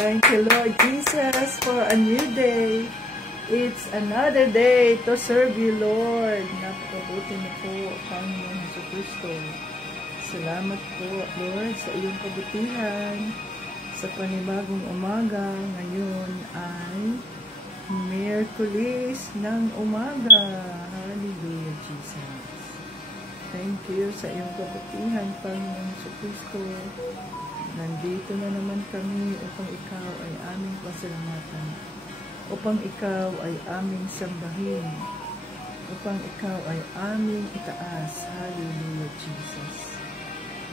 Thank you, Lord Jesus, for a new day. It's another day to serve you, Lord. Napakabuti mo po, Panginoon Jesucristo. Salamat po, Lord, sa iyong kabutihan. Sa panibagong umaga, ngayon ay Miyerkules ng umaga. Hallelujah, Jesus. Thank you sa iyong kabutihan, Panginoon Jesucristo. Nandito na naman kami upang ikaw ay aming pasalamatan, upang ikaw ay aming sambahin, upang ikaw ay aming itaas. Hallelujah, Jesus.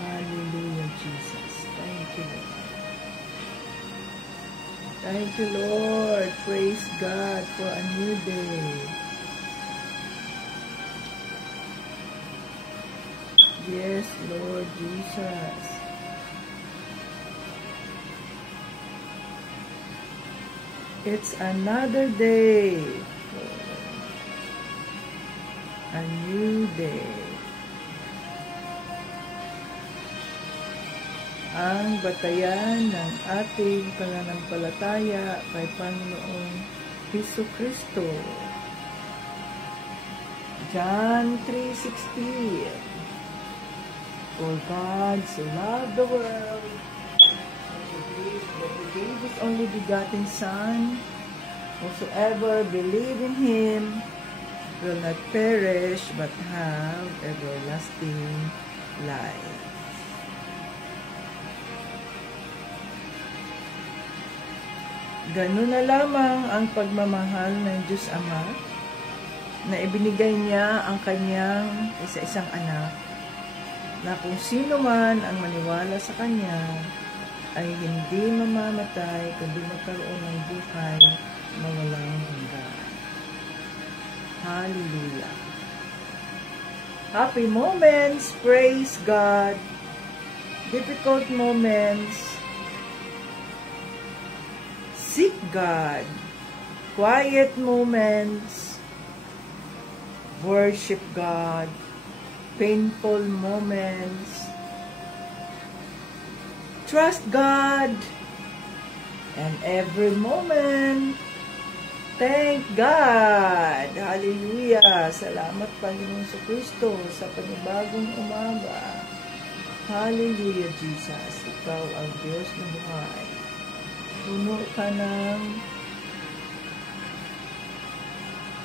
Hallelujah, Jesus. Thank you, Lord. Thank you, Lord. Praise God for a new day. Yes, Lord Jesus. It's another day. A new day. Ang batayan ng ating pananampalataya kay Panginoong Jesucristo. John 3:16. For God so loved the world that He gave His only begotten Son, whosoever believe in Him will not perish but have everlasting life. Ganun na lamang ang pagmamahal ng Diyos Ama na ibinigay niya ang kanyang isa-isang anak, na kung sino man ang maniwala sa kanya ay hindi mamamatay kundi magkaroon ng buhay na walang hanggan. Hallelujah. Happy moments, praise God. Difficult moments, seek God. Quiet moments, worship God. Painful moments, trust God. And every moment, thank God. Hallelujah. Salamat, Panginoon Jesucristo, sa panibagong umaga. Hallelujah, Jesus. Ikaw ang Diyos ng buhay. Puno ka ng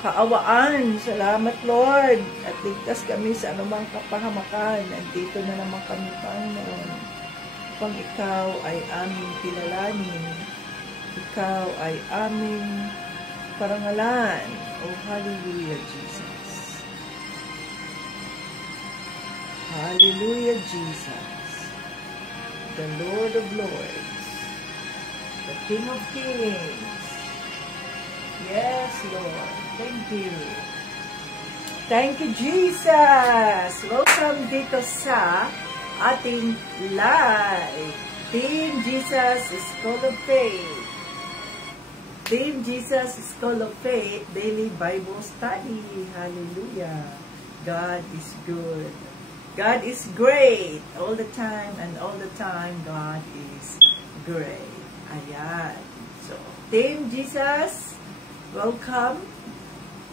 kaawaan. Salamat, Lord. At ligtas kami sa anumang kapahamakan. Nandito na naman kami, Panginoon, upang ikaw ay aming kilalanin. Ikaw ay aming parangalan. Oh, hallelujah, Jesus. Hallelujah, Jesus. The Lord of Lords. The King of Kings. Yes, Lord. Thank you. Thank you, Jesus. Welcome dito sa ating live Team Jesus School of Faith. Team Jesus School of Faith Daily Bible Study. Hallelujah. God is good. God is great. All the time and all the time, God is great. Ayan. So, Team Jesus, welcome.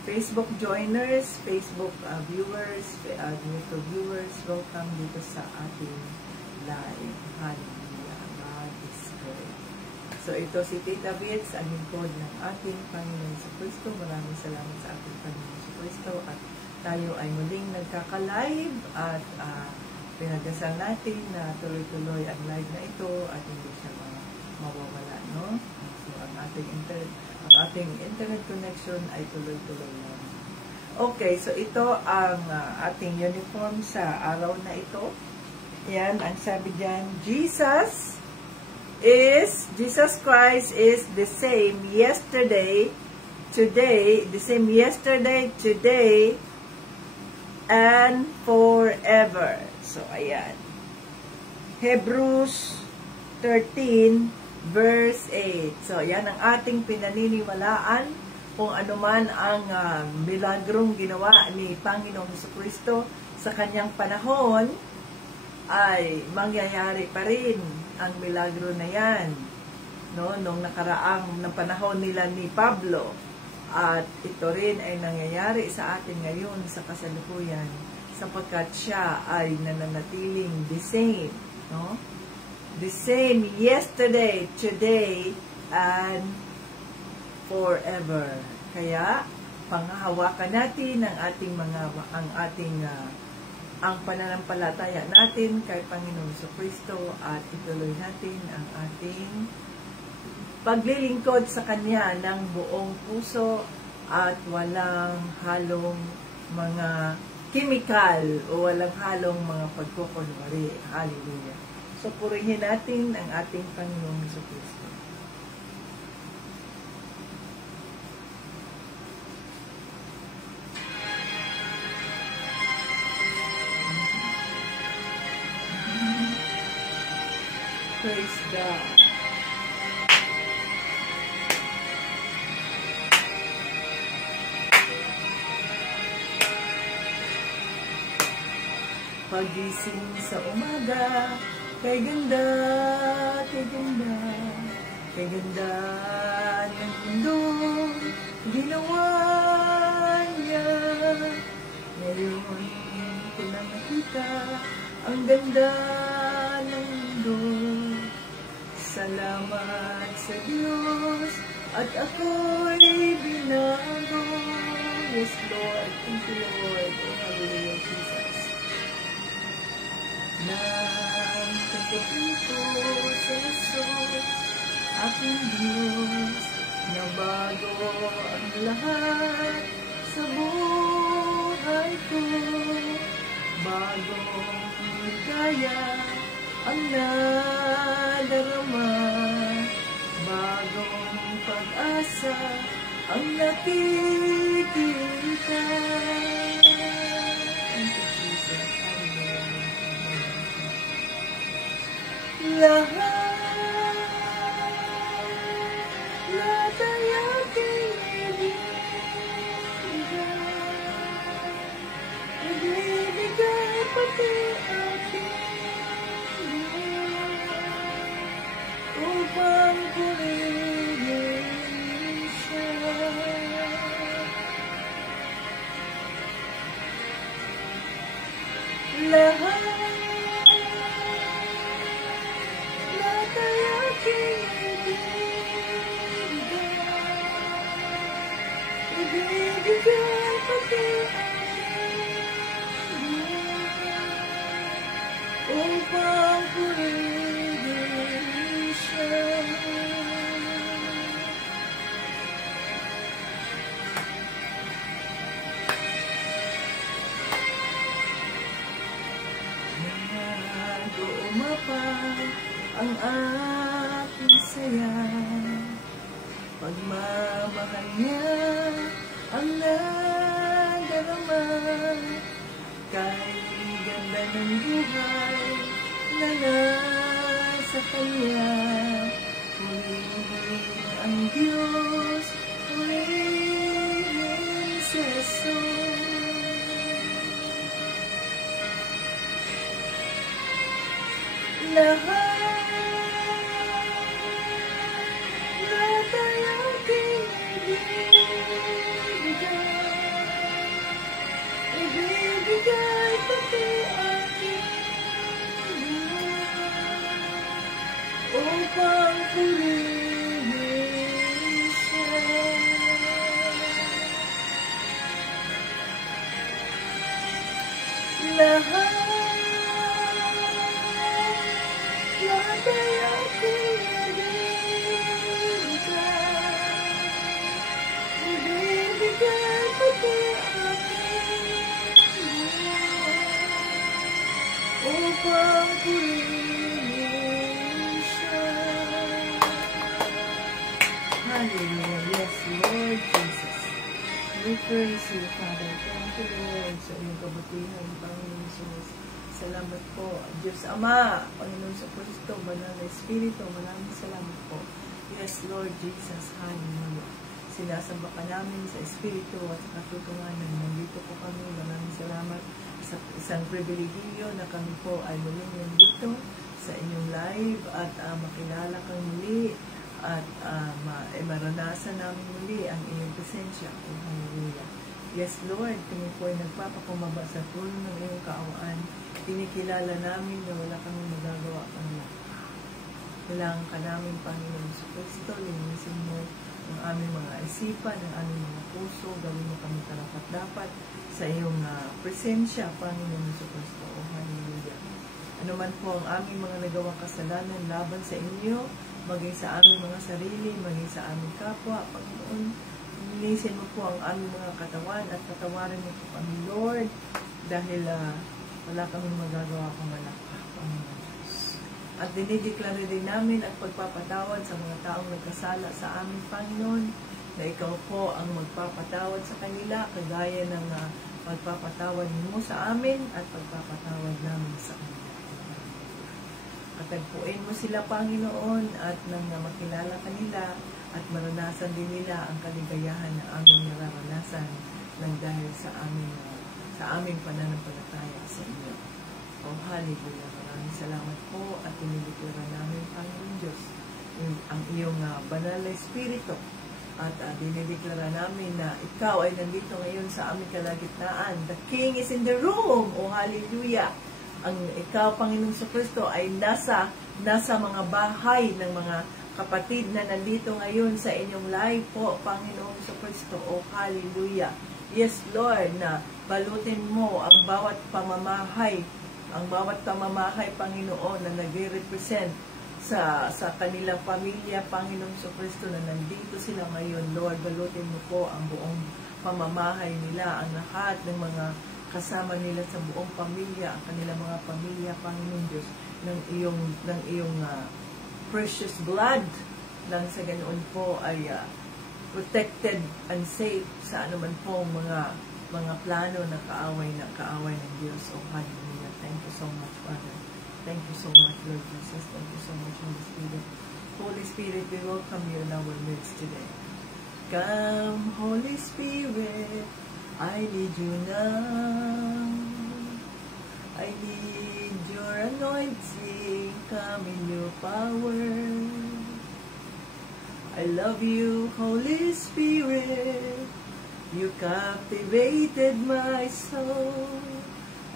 Facebook joiners, Facebook viewers, YouTube viewers, welcome dito sa ating live. Hallelujah. God is great. So, ito si Tita Vits, ang lingkod ng ating Panginoon Jesucristo. Maraming salamat sa ating Panginoon Jesucristo. At tayo ay muling nagkaka-live at pinagdasal natin na tuloy-tuloy ang live na ito at hindi siya mawawala, no? So, ang ating internet connection ay tuloy-tuloy lang. Okay, so ito ang ating uniform sa araw na ito. Yan, ang sabi dyan, Jesus Christ is the same yesterday, today, and forever. So, ayan. Hebrews 13, verse 8. So, yan ang ating pinaniniwalaan kung ano man ang milagrong ginawa ni Panginoong Jesucristo sa kanyang panahon, ay mangyayari pa rin ang milagro na yan. no, nung nakaraang ng panahon nila ni Pablo. At ito rin ay nangyayari sa atin ngayon sa kasalukuyan sapagkat siya ay nananatiling the same, no? The same yesterday, today, and forever. Kaya panghahawakan natin ang pananampalataya natin kay Panginoon Jesucristo at ituloy natin ang ating paglilingkod sa Kanya ng buong puso at walang halong mga chemical o walang halong mga pagkukunwari. Hallelujah. So, purihin natin ang ating Panginoong Jesucristo. Praise God. Pagising sa umaga, kay ganda, kay ganda, kay ganda ng mundo, ginawa niya. Ngayon ko na nakita ang ganda ng mundo. Salamat sa Diyos at ako'y binago. Yes, Lord. Thank you, Lord. Oh, hallelujah, Jesus. Nang pagkakito sa Jesus, aking Diyos, na bago ang lahat sa buhay ko. Bagong ligaya ang nadarama, bagong pag-asa ang nakikita. Thank you, Jesus. Lahat ay aking ibibigay pati aking upang purihin siya. Lahat ay aking ibibigay pati aking upang purihin siya. Umapag ang aking saya, pagmamahal niya ang nadarama, kay ganda ng buhay na nasa Kanya. Purihin ang Diyos, purihin si Jesus. Lahat ay aking ibibigay pati aking upang purihin siya. Lahat ay aking ibibigay pati aking upang purihin siya. Hallelujah. Yes, Lord Jesus. We praise you, Father. Thank you, Lord, sa iyong kabutihan, Panginoon Jesus. Salamat po, Diyos Ama, Panginoon sa Kristo, Banal na Espiritu, maraming salamat po. Yes, Lord Jesus, hallelujah. Sinasamba ka namin sa Espiritu at sa katutunganan. Nandito po kami, maraming salamat sa isang pribilehiyo na kami po ay muling nandito sa inyong live at makilala kang muli at maranasan namin muli ang iyong presensya. O hallelujah. Yes, Lord, kami po ay nagpapakumaba sa trono ng iyong kaawaan. Tinikilala namin na wala kami magagawa kanila. Kailangan ka namin, Panginoon sa Kristo, linisin mo ang aming mga isipan, ang aming mga puso, gawin mo kami karapat-dapat sa iyong presensya, Panginoon sa Kristo. O hallelujah. Ano man po ang aming mga nagawang kasalanan laban sa inyo, maging sa aming mga sarili, maging sa aming kapwa, Panginoon, linisin mo po ang aming mga katawan at patawarin mo po kami, Lord, dahil wala kaming magagawa kung wala ka, Panginoon. At dinideklara din namin at pagpapatawad sa mga taong nagkasala sa aming Panginoon, na ikaw po ang magpapatawad sa kanila, kagaya ng pagpapatawad mo sa amin at pagpapatawad namin sa kanila. Katagpuin mo sila, Panginoon, at nang makilala kanila at maranasan din nila ang kaligayahan na aming nararanasan ng dahil sa aming pananampalataya sa inyo. O hallelujah. Maraming salamat po at dinideklara namin, Panginoon Diyos, ang iyong banal na Espiritu. At dinideklara namin na ikaw ay nandito ngayon sa aming kalagitnaan. The King is in the room. O hallelujah. Ang ikaw, Panginoon sa Kristo, ay nasa mga bahay ng mga kapatid na nandito ngayon sa inyong live po, Panginoon sa Kristo. O hallelujah. Yes, Lord, na balutin mo ang bawat pamamahay, Panginoon, na nagre-represent sa kanilang pamilya, Panginoon sa Kristo, na nandito sila ngayon. Lord, balutin mo po ang buong pamamahay nila, ang lahat ng mga kasama nila sa buong pamilya, ang kanilang mga pamilya, Panginoon Diyos, ng iyong precious blood, lang sa ganoon po ay protected and safe sa anuman po mga plano na kaaway ng Diyos. Oh, hallelujah. Thank you so much, Father. Thank you so much, Lord Jesus. Thank you so much, Holy Spirit. Holy Spirit, we welcome you in our midst today. Come, Holy Spirit, I need you now. I need your anointing, come in your power. I love you, Holy Spirit. You captivated my soul.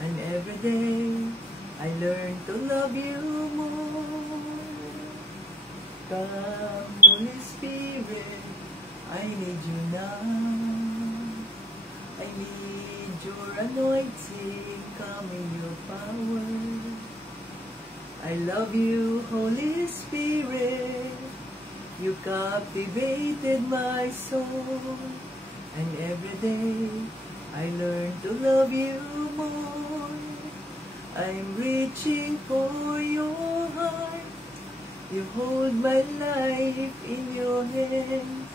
And every day, I learn to love you more. Come, Holy Spirit, I need you now. I need your anointing, come in your power. I love you, Holy Spirit. You captivated my soul. And every day, I learn to love you more. I'm reaching for your heart. You hold my life in your hands,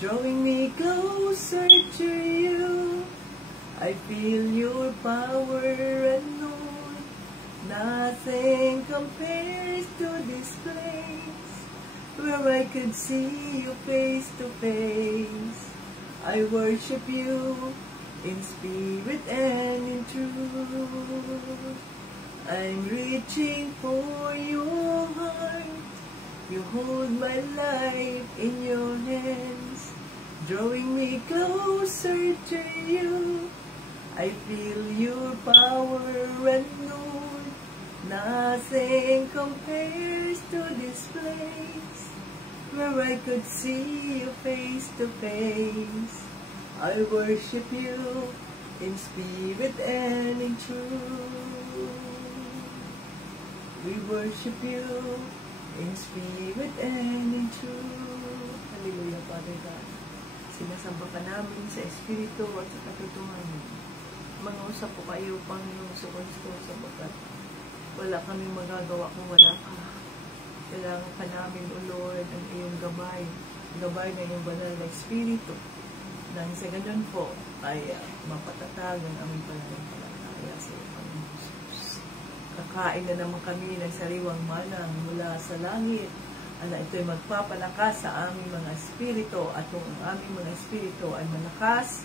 drawing me closer to you. I feel your power and Lord, nothing compares to this place, where I could see you face to face. I worship you in spirit and in truth. I'm reaching for your heart. You hold my life in your hands, drawing me closer to you. I feel your power and Lord, nothing compares to this place, where I could see you face to face. I worship you in spirit and in truth. We worship you in spirit and in truth. Hallelujah, Father God. Sinasamba ka namin sa Espiritu at sa katotohanan. Mangusap po kayo, Panginoon sa Kristo, sapagkat wala kaming magagawa kung wala ka. Kailangan ka namin, O Lord, ang iyong gabay na iyong banal na Espiritu, nang sa ganun po ay mapatatag ang aming pananampalataya sa iyo, Panginoon Jesus. Kakain na naman kami ng sariwang mana mula sa langit, na ito'y magpapalakas sa aming mga espiritu, at kung ang aming mga espiritu ay malakas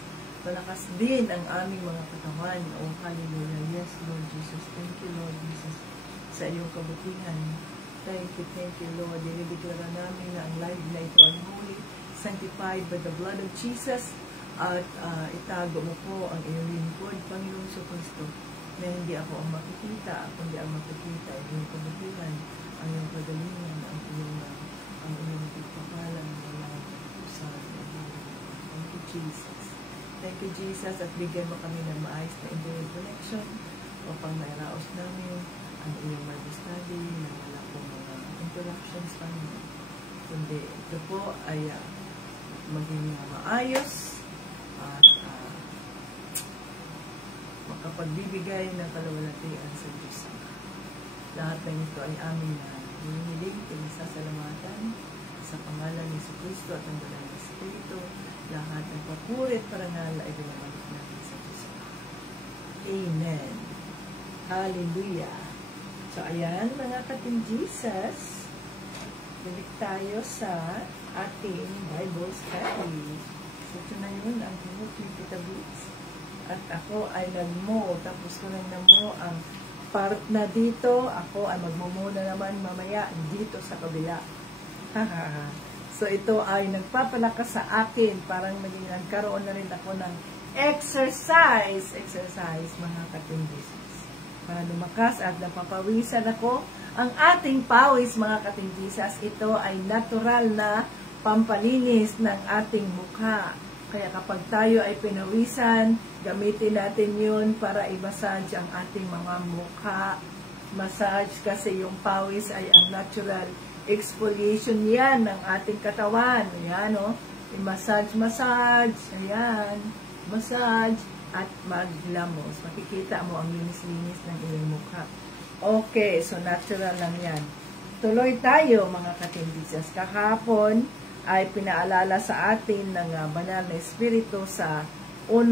din ang aming mga katawan. O hallelujah. Yes, Lord Jesus. Thank you, Lord Jesus, sa iyong kabutihan, Thank you, Lord. Dinideklara namin na ang live na ito ay holy, sanctified by the blood of Jesus. At itago mo po ang iyong lingkod, Panginoon Kristo, na hindi ako ang makikita, kundi ang makikita ay iyong kabutihan, ang iyong kagalingan, ang iyong pagpapalang na sa Thank you, Jesus. Thank you, Jesus, at bigyan mo kami ng maayos na internet connection upang mairaos namin ang iyong Bible study na wala pong mga interruptions pa naman. Kundi ito po ay maging maayos at makapagbibigay ng kalawalatian sa Diyos. Lahat ng ito ay aming hinihiling, pinasasalamatan sa pangalan ni Kristo at ang Banal na Espiritu. Lahat ng papuri at parangal ay binabalik natin sa Diyos. Amen. Hallelujah. So, ayan, mga kating Jesus, balik tayo sa ating Bible study. So, ito na yun, ang Timothy Kitabits. At ako ay nagmo, tapos ko nang namo ang part na dito. Ako ay magmumuna naman mamaya dito sa kabila. So, ito ay nagpapalakas sa akin. Parang nagkaroon na rin ako ng exercise, mga kating Jesus. Para lumakas at napapawisan ako. Ang ating pawis, mga kating Jesus, ito ay natural na pampalinis ng ating mukha. Kaya kapag tayo ay pinawisan, gamitin natin yun para i-massage ang ating mga mukha. Massage kasi yung pawis ay ang natural exfoliation yan ng ating katawan. Ayan, o. I-massage. Ayan. Massage. At maglamos. Makikita mo ang linis-linis ng iyong mukha. Okay, so natural lang yan. Tuloy tayo, mga katindisas. Kahapon ay pinaalala sa atin ng Banal na Espiritu sa 1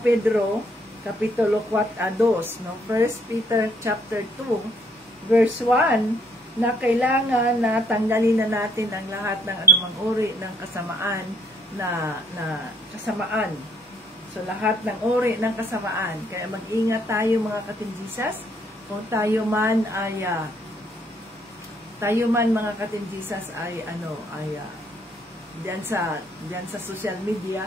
Pedro Kapitulo 2, no? 1 Peter chapter 2, verse 1, na kailangan na tanggalin na natin ang lahat ng anumang uri ng kasamaan na kasamaan. So, lahat ng uri ng kasamaan. Kaya mag-ingat tayo, mga katinjisas. Kung tayo man, mga katinjisas ay diyan sa social media,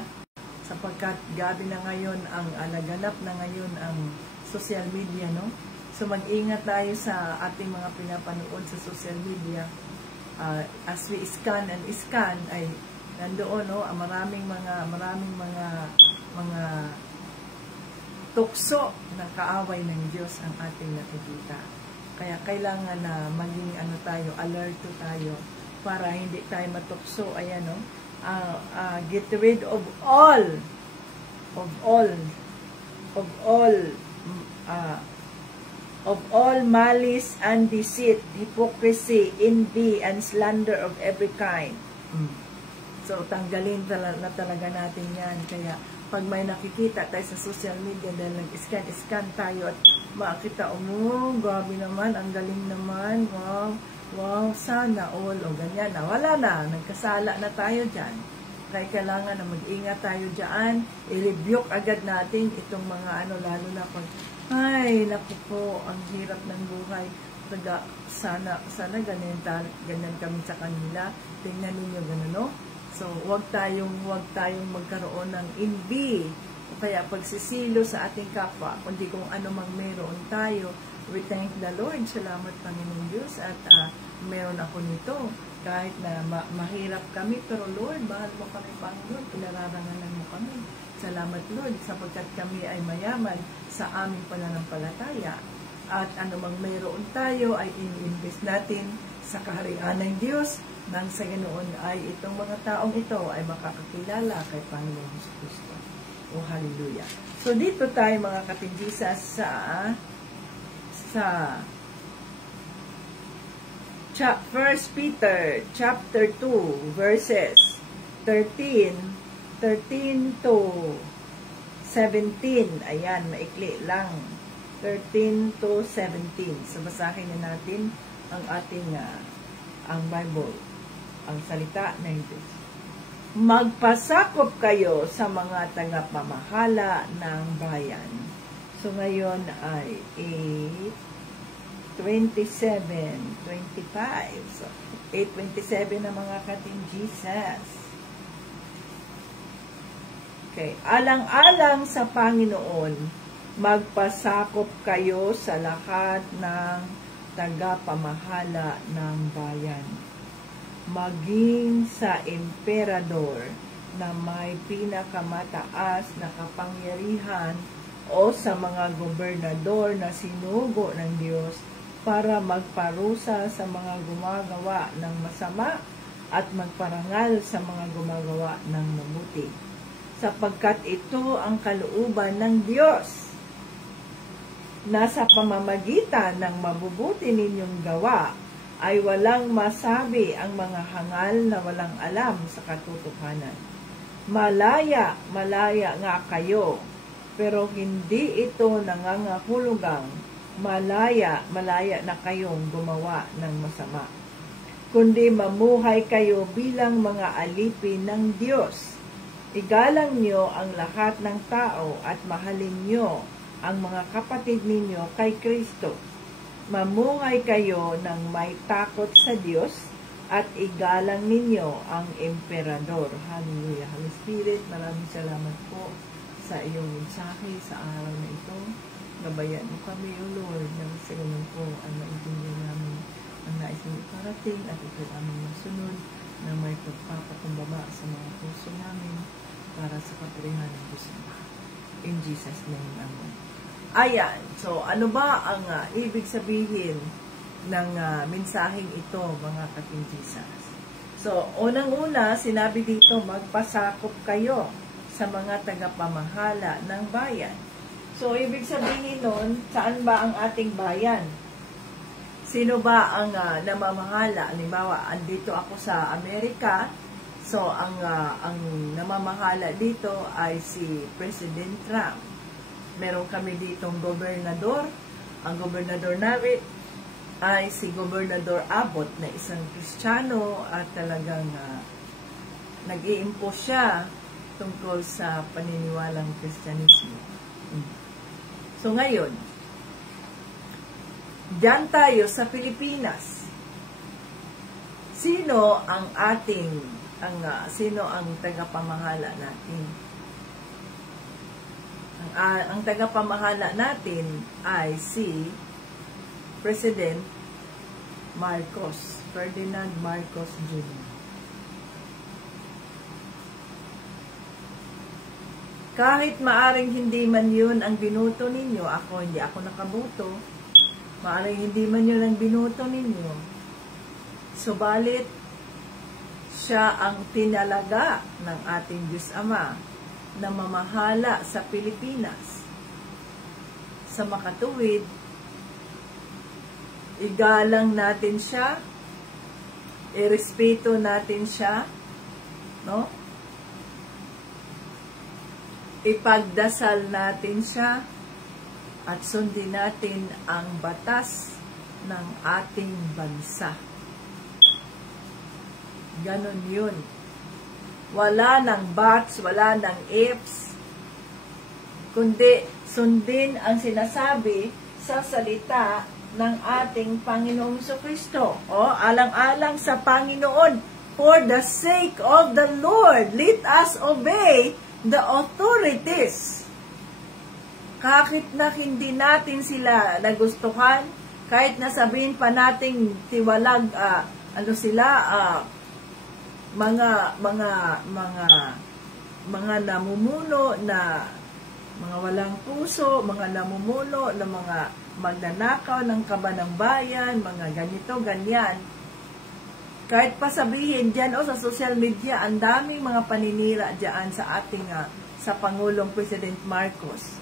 sapagkat gabi na ngayon ang naganap na ngayon ang social media, no? So, mag-ingat tayo sa ating mga pinapanood sa social media. As we scan ay nandoon, no? Maraming mga tukso ng kaaway ng Diyos ang ating nakikita. Kaya kailangan na maging alerto tayo para hindi tayo matukso. Ayan, no? Get rid of all malice and deceit, hypocrisy, envy, and slander of every kind. So, tanggalin na talaga natin yan. Kaya, pag may nakikita tayo sa social media dahil nag-scan tayo at makita, grabe naman, ang galing naman, wow, sana all, o ganyan na, wala na, nagkasala na tayo dyan. Kaya kailangan na mag-ingat tayo dyan, i-rebuke agad natin itong mga lalo na pag, ay, naku po, ang hirap ng buhay, sana ganyan kami sa kanila, tingnan ninyo gano'n, no? So, huwag tayong magkaroon ng envy o kaya pagsisilo sa ating kapwa, kundi kung ano mang meron tayo. We thank the Lord. Salamat, Panginoong Diyos, at meron ako nito. Kahit na mahirap kami, pero Lord, mahal mo kami, Panginoon, pinararangalan mo kami. Salamat, Lord, sapagkat kami ay mayaman sa aming pananampalataya. At anumang meron tayo ay i-invest natin sa kaharian ng Diyos, nang sa ganoon ay itong mga taong ito ay makakakilala kay Panginoon Kristo. O hallelujah. So dito tayo, mga katinjisas, sa 1 Peter chapter 2 verses 13 to 17. Ayan, maikli lang. 13 to 17. So basahin na natin ang ating ang Bible, ang salita ng Diyos. Magpasakop kayo sa mga tagapamahala ng bayan. So ngayon ay 8, 27, 25. So, 8:27 na mga ka-Team Jesus. Okay. Alang-alang sa Panginoon, magpasakop kayo sa lahat ng tagapamahala ng bayan. Maging sa emperador na may pinakamataas na kapangyarihan o sa mga gobernador na sinugo ng Diyos para magparusa sa mga gumagawa ng masama at magparangal sa mga gumagawa ng mabuti. Sapagkat ito ang kalooban ng Diyos. Nasa pamamagitan ng mabubuti ninyong gawa ay walang masabi ang mga hangal na walang alam sa katotohanan. Malaya, malaya nga kayo, pero hindi ito nangangahulugang malaya, malaya na kayong gumawa ng masama. Kundi mamuhay kayo bilang mga alipin ng Diyos. Igalang nyo ang lahat ng tao at mahalin nyo ang mga kapatid ninyo kay Kristo. Mamuhay kayo ng may takot sa Diyos at igalang ninyo ang emperador. Hallelujah. Holy Spirit, maraming salamat po sa iyong mensahe sa araw na ito. Gabayan mo kami, O Lord, na sa ganun po ang maintindihan namin ang nais mo iparating at ito aming masunod na may pagpapakumbaba sa mga puso namin para sa kapurihan ng Diyos. In Jesus' name, Amen. Ayan. So, ano ba ang ibig sabihin ng mensaheng ito, mga ka-Team Jesus? So, unang-una, sinabi dito, magpasakop kayo sa mga tagapamahala ng bayan. So, ibig sabihin nun, saan ba ang ating bayan? Sino ba ang namamahala? Halimbawa, andito ako sa Amerika. So, ang namamahala dito ay si President Trump. Meron kami ditong gobernador. Ang gobernador namin ay si Gobernador Abbott na isang Kristiyano at talagang nag-i-impose siya tungkol sa paniniwalang Kristyanismo. So ngayon, diyan tayo sa Pilipinas. Sino ang sino ang tagapamahala natin? Ang tagapamahala natin ay si President Marcos, Ferdinand Marcos Jr. Kahit maaring hindi man yun ang binuto ninyo, hindi ako nakaboto, maaring hindi man yun ang binuto ninyo, subalit, siya ang tinalaga ng ating Diyos Ama na mamahala sa Pilipinas. Sa makatuwid, igalang natin siya, irespeto natin siya, no? Ipagdasal natin siya at sundin natin ang batas ng ating bansa. Ganon yun. Wala ng buts, wala ng ifs, kundi sundin ang sinasabi sa salita ng ating Panginoong Jesucristo. Alang-alang sa Panginoon, for the sake of the Lord, let us obey the authorities. Kahit na hindi natin sila nagustuhan, kahit na sabihin pa nating tiwalag, mga namumuno na mga walang puso, mga namumuno na mga magnanakaw ng kaba ng bayan, mga ganito, ganyan. Kahit pa sabihin dyan sa social media, ang daming mga paninira dyan sa ating, sa Pangulong President Marcos.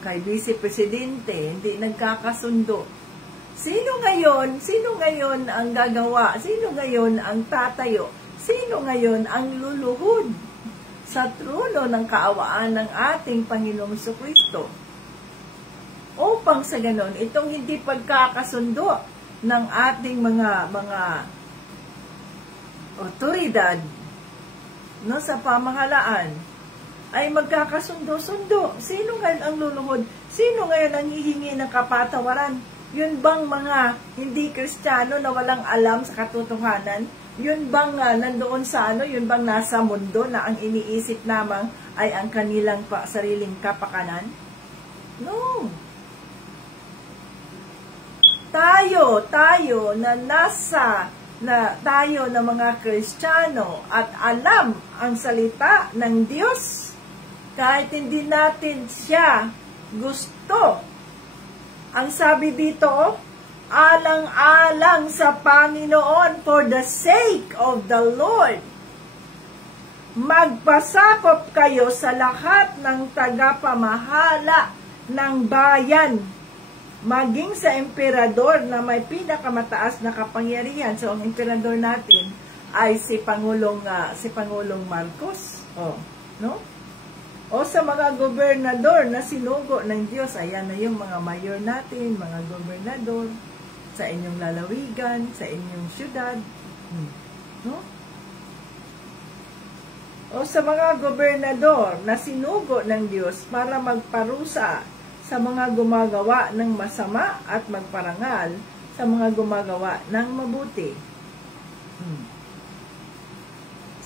Kay Vice Presidente, hindi nagkakasundo. Sino ngayon ang gagawa? Sino ngayon ang tatayo? Sino ngayon ang luluhod sa trono ng kaawaan ng ating Panginoong Jesucristo? Upang sa ganon, itong hindi pagkakasundo ng ating mga otoridad sa pamahalaan ay magkakasundo-sundo. Sino ngayon ang luluhod? Sino ngayon ang hihingi ng kapatawaran? Yun bang mga hindi Kristiyano na walang alam sa katotohanan? Yun bang nandoon sa yun bang nasa mundo na ang iniisip namang ay ang kanilang sariling kapakanan? No. Tayo na tayo na mga Kristiyano at alam ang salita ng Diyos, kahit hindi natin siya gusto. Ang sabi dito, alang-alang sa Panginoon for the sake of the Lord. Magpasakop kayo sa lahat ng tagapamahala ng bayan, maging sa emperador na may pinakamataas na kapangyarihan. So, ang emperador natin ay si Pangulong Marcos. No? O sa mga gobernador na sinugo ng Diyos, ayan na yung mga mayor natin, mga gobernador, sa inyong lalawigan, sa inyong syudad. No? O sa mga gobernador na sinugo ng Diyos para magparusa sa mga gumagawa ng masama at magparangal sa mga gumagawa ng mabuti.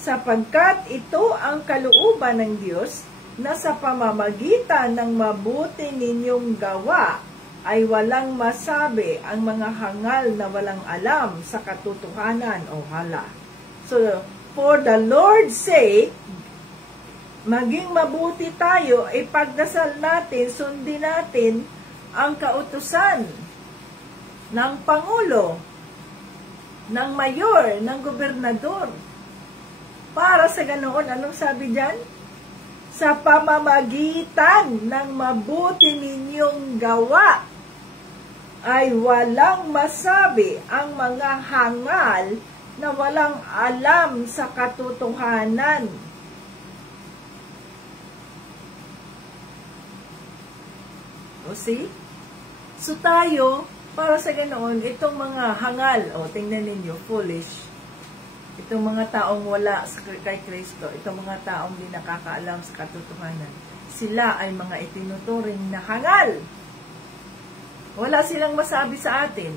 Sapagkat ito ang kalooban ng Diyos na sa pamamagitan ng mabuti ninyong gawa ay walang masabi ang mga hangal na walang alam sa katotohanan o hala. So, for the Lord's sake, maging mabuti tayo, ipagdasal natin, sundin natin ang kautusan ng Pangulo, ng Mayor, ng Gobernador. Para sa ganoon, anong sabi dyan? Sa pamamagitan ng mabuti ninyong gawa, ay walang masabi ang mga hangal na walang alam sa katotohanan. O see? So tayo, para sa ganoon, itong mga hangal, tingnan ninyo, foolish, itong mga taong wala kay Kristo, itong mga taong di nakakaalam sa katotohanan, sila ay mga itinuturing na hangal. Wala silang masabi sa atin.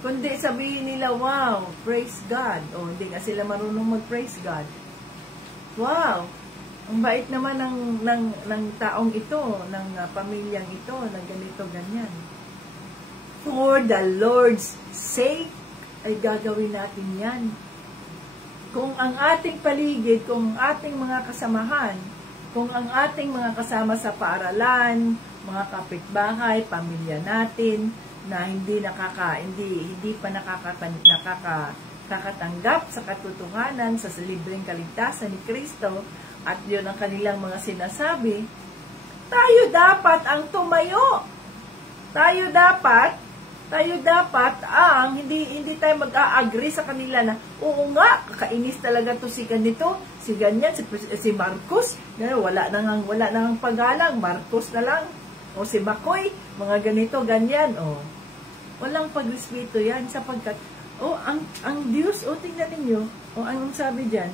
Kundi sabihin nila, wow, praise God. Hindi nga sila marunong mag-praise God. Wow, ang bait naman ng taong ito, ng pamilyang ito, ng ganito, ganyan. For the Lord's sake, ay gagawin natin yan. Kung ang ating paligid, kung ang ating mga kasamahan, kung ang ating mga kasama sa paaralan, mga kapitbahay, pamilya natin, na hindi pa nakakatanggap sa katotohanan, sa libreng kaligtasan ni Kristo, at yun ang kanilang mga sinasabi, tayo dapat ang tumayo. Tayo dapat ang hindi tayo mag-a-agree sa kanila na, oo nga, kakainis talaga to si ganito, si ganyan, si Marcos, wala nang pagalang, Marcos na lang, o si Bacoy, mga ganito, ganyan, walang pagrespeto yan, sapagkat, ang Diyos, tingnan ninyo, anong sabi dyan?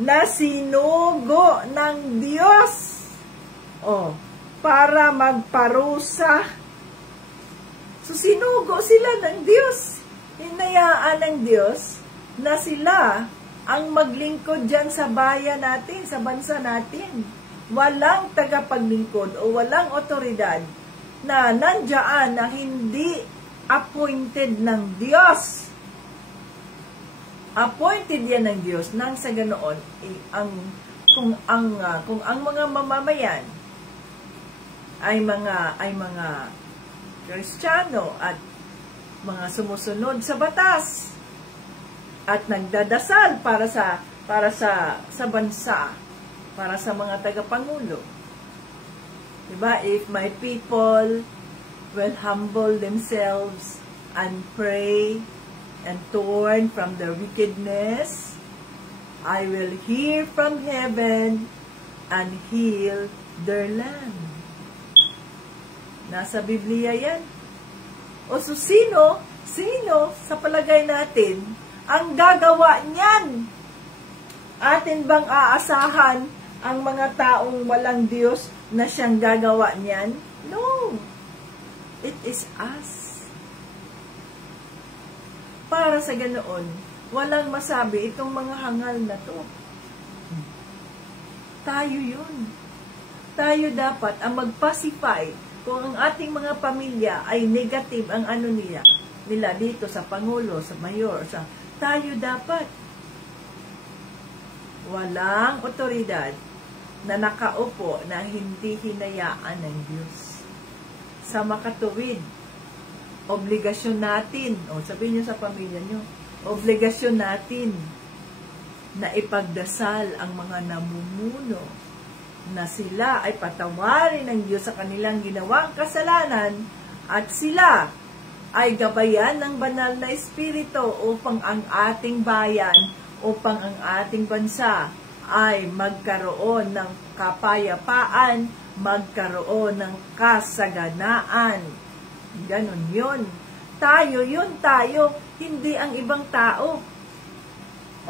Na sinugo ng Diyos, para magparusa. So, sinugo sila ng Diyos. Hinayaan ng Diyos na sila ang maglingkod dyan sa bayan natin, sa bansa natin. Walang tagapaglingkod o walang otoridad na nandiyan na hindi appointed ng Diyos. Appointed yan ng Diyos nang sa ganoon, kung ang mga mamamayan ay mga Kristiyano at mga sumusunod sa batas at nagdadasal para sa bansa, para sa mga tagapangulo. Diba? If my people will humble themselves and pray and turn from their wickedness, I will hear from heaven and heal their land. Nasa Biblia yan. So sino sa palagay natin ang gagawa niyan? Atin bang aasahan ang mga taong walang Diyos na siyang gagawa niyan? No. It is us. Para sa ganoon, walang masabi itong mga hangal na to. Tayo yun. Tayo dapat ang mag-pacify kung ang ating mga pamilya ay negative ang ano nila dito sa Pangulo, sa Mayor, tayo dapat. Walang otoridad na nakaupo na hindi hinayaan ng Diyos. Sa makatuwid, obligasyon natin, sabihin niyo sa pamilya niyo, obligasyon natin na ipagdasal ang mga namumuno na sila ay patawarin ng Diyos sa kanilang ginawang kasalanan at sila ay gabayan ng banal na espiritu upang ang ating bayan, upang ang ating bansa ay magkaroon ng kapayapaan, magkaroon ng kasaganaan. Ganon yun. Tayo yun, tayo. Hindi ang ibang tao.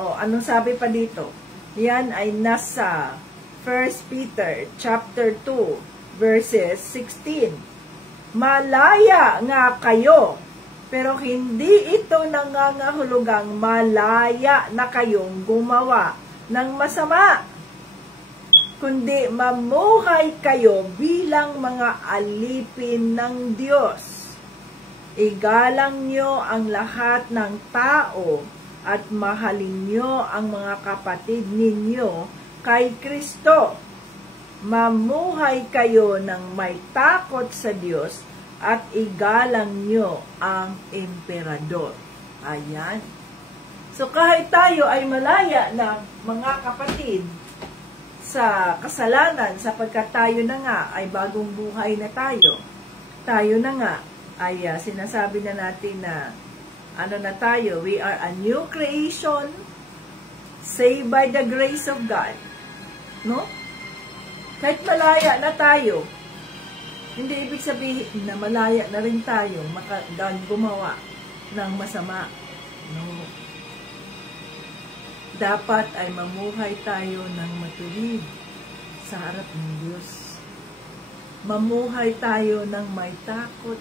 Anong sabi pa dito? Yan ay nasa 1 Peter chapter 2 verses 16. Malaya nga kayo, pero hindi ito nangangahulugang malaya na kayong gumawa ng masama, kundi mamuhay kayo bilang mga alipin ng Diyos. Igalang nyo ang lahat ng tao at mahalin nyo ang mga kapatid ninyo kay Kristo. Mamuhay kayo ng may takot sa Diyos at igalang nyo ang emperador. Ayan. So kahit tayo ay malaya na mga kapatid sa kasalanan, sapagkat tayo na nga ay bagong buhay na tayo na nga ay sinasabi na natin na na tayo, we are a new creation, saved by the grace of God. No? Kahit malaya na tayo, hindi ibig sabihin na malaya na rin tayo gumawa ng masama. No. Dapat ay mamuhay tayo ng matuwid sa harap ng Diyos. Mamuhay tayo ng may takot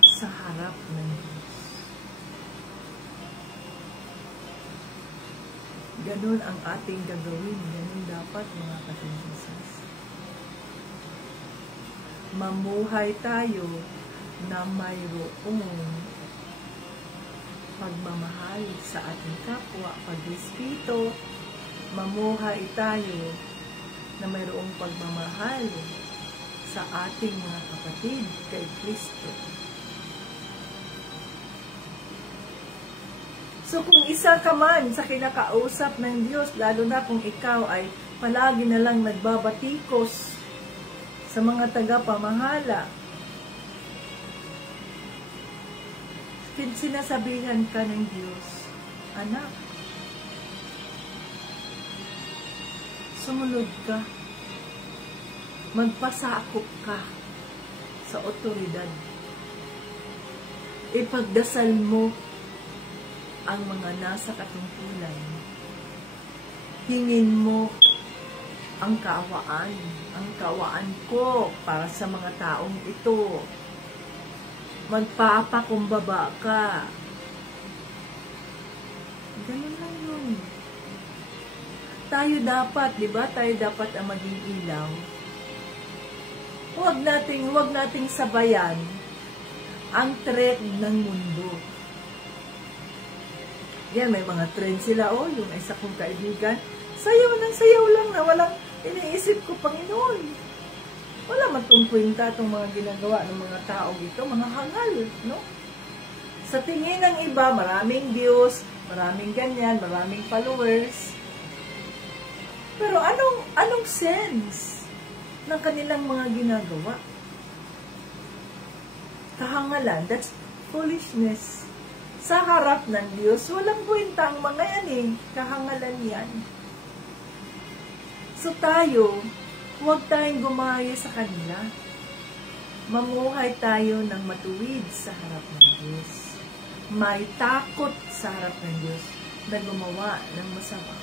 sa harap ng Diyos. Ganun ang ating gagawin. Ganun dapat, mga katingisas. Mamuhay tayo na mayroong pagmamahal sa ating kapwa, pag-respeto. Mamuhay tayo na mayroong pagmamahal sa ating mga kapatid kay Kristo. So kung isa ka man sa kinakausap ng Diyos, lalo na kung ikaw ay palagi na lang nagbabatikos sa mga tagapamahala, sinasabihan ka ng Diyos, anak, sumunod ka, magpasakop ka sa otoridad. Ipagdasal mo ang mga nasa katungkulan. Hingin mo ang kaawaan ko para sa mga taong ito. Magpapakumbaba ka. Ganun lang yun. Tayo dapat, di ba? Tayo dapat ang maging ilaw. Huwag nating sabayan ang trend ng mundo. Yan, may mga trend sila. Yung isa kong kaibigan, sayaw lang na walang iniisip ko, Panginoon. Wala man itong kwenta itong mga ginagawa ng mga tao dito, mga hangal, no? Sa tingin ng iba, maraming views, maraming ganyan, maraming followers. Pero anong sense ng kanilang mga ginagawa? Kahangalan, that's foolishness. Sa harap ng Diyos, walang kwenta ang mga yan eh. Kahangalan yan. So tayo, huwag tayong gumaya sa kanila. Mamuhay tayo ng matuwid sa harap ng Diyos. May takot sa harap ng Diyos na gumawa ng masama.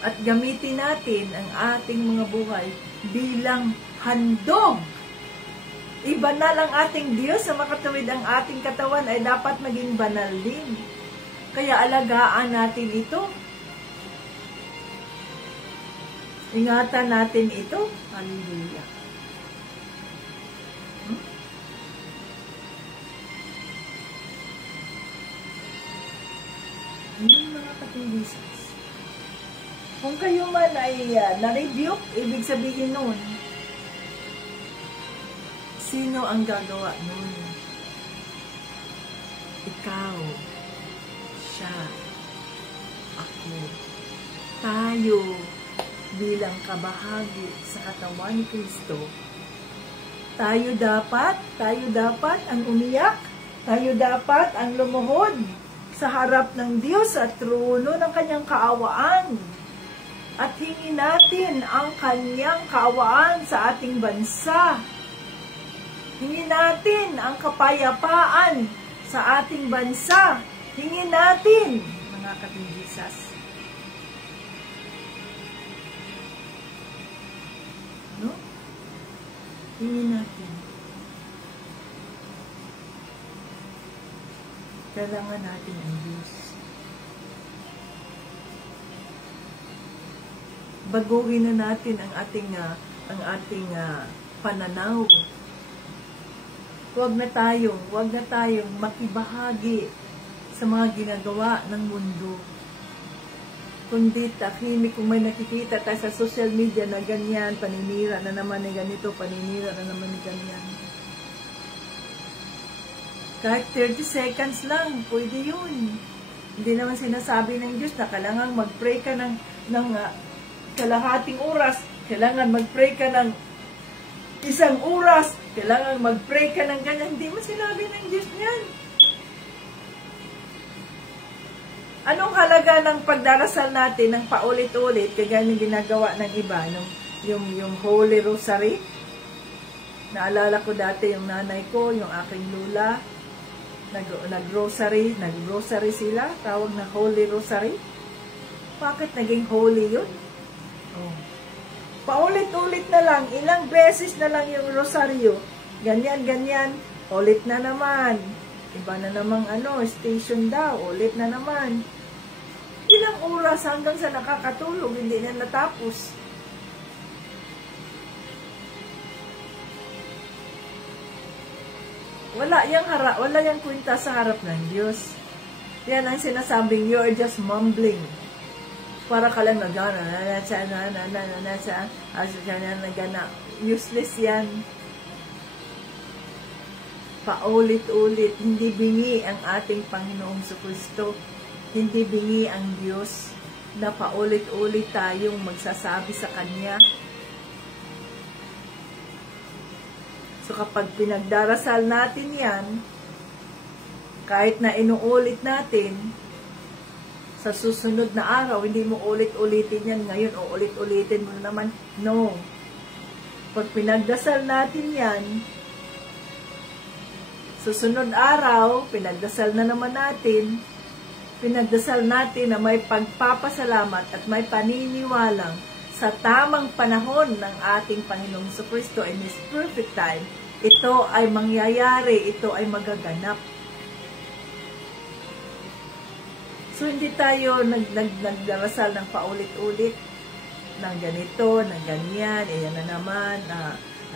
at gamitin natin ang ating mga buhay bilang handog. Ibanal ang ating Diyos, sa makatuwid ang ating katawan ay dapat maging banal din. Kaya alagaan natin ito. Ingatan natin ito. Hallelujah. Ayan mga katindisan. Kung kayo man ay na-rebuke, ibig sabihin nun, sino ang gagawa nun? Ikaw, siya, ako, tayo bilang kabahagi sa katawan ni Kristo. Tayo dapat ang umiyak, tayo dapat ang lumuhod sa harap ng Diyos at trono ng kanyang kaawaan. At hingin natin ang kanyang kaawaan sa ating bansa. Hingin natin ang kapayapaan sa ating bansa. Hingin natin, mga katingisas. No? Hingin natin. Kailangan natin ang Diyos. Baguhin na natin ang ating pananaw. Huwag na tayong makibahagi sa mga ginagawa ng mundo. Kundi tahimik kung may nakikita tayo sa social media na ganyan, paninira na naman ni ganito, paninira na naman ni ganyan. Kahit 30 seconds lang, pwede yun. Hindi naman sinasabi ng Diyos na kailangan mag-pray ka ng kalahating oras, kailangan mag-pray ka ng 1 oras, kailangan mag-pray ka ng ganyan. Hindi mo sinabi ng Diyos niyan. Anong halaga ng pagdarasal natin ng paulit-ulit, kaya yung ginagawa ng iba, yung Holy Rosary? Naalala ko dati yung nanay ko, yung aking lula, nag-rosary sila, tawag na Holy Rosary. Bakit naging holy yun? Oh. Paulit-ulit na lang, ilang beses na lang yung rosaryo. Ganyan, ulit na naman. Iba na namang station daw, ulit na naman. Ilang oras hanggang sa nakakatulog, hindi na natapos. Wala yang kwenta sa harap ng Diyos. Yan ang sinasabing, you are just mumbling. Para ka lang useless yan. Paulit-ulit, hindi bingi ang ating Panginoong Kristo. Hindi bingi ang Diyos na paulit-ulit tayong magsasabi sa Kanya. So kapag pinagdarasal natin yan, kahit na inuulit natin, sa susunod na araw, hindi mo ulit-ulitin yan ngayon o ulit-ulitin mo naman. No. Pag pinagdasal natin yan, susunod araw, pinagdasal na naman natin, pinagdasal natin na may pagpapasalamat at may paniniwalang sa tamang panahon ng ating Panginoong Kristo in His perfect time, ito ay mangyayari, ito ay magaganap. So, hindi tayo nagdarasal ng paulit-ulit ng ganito, ng ganyan, iyan na naman,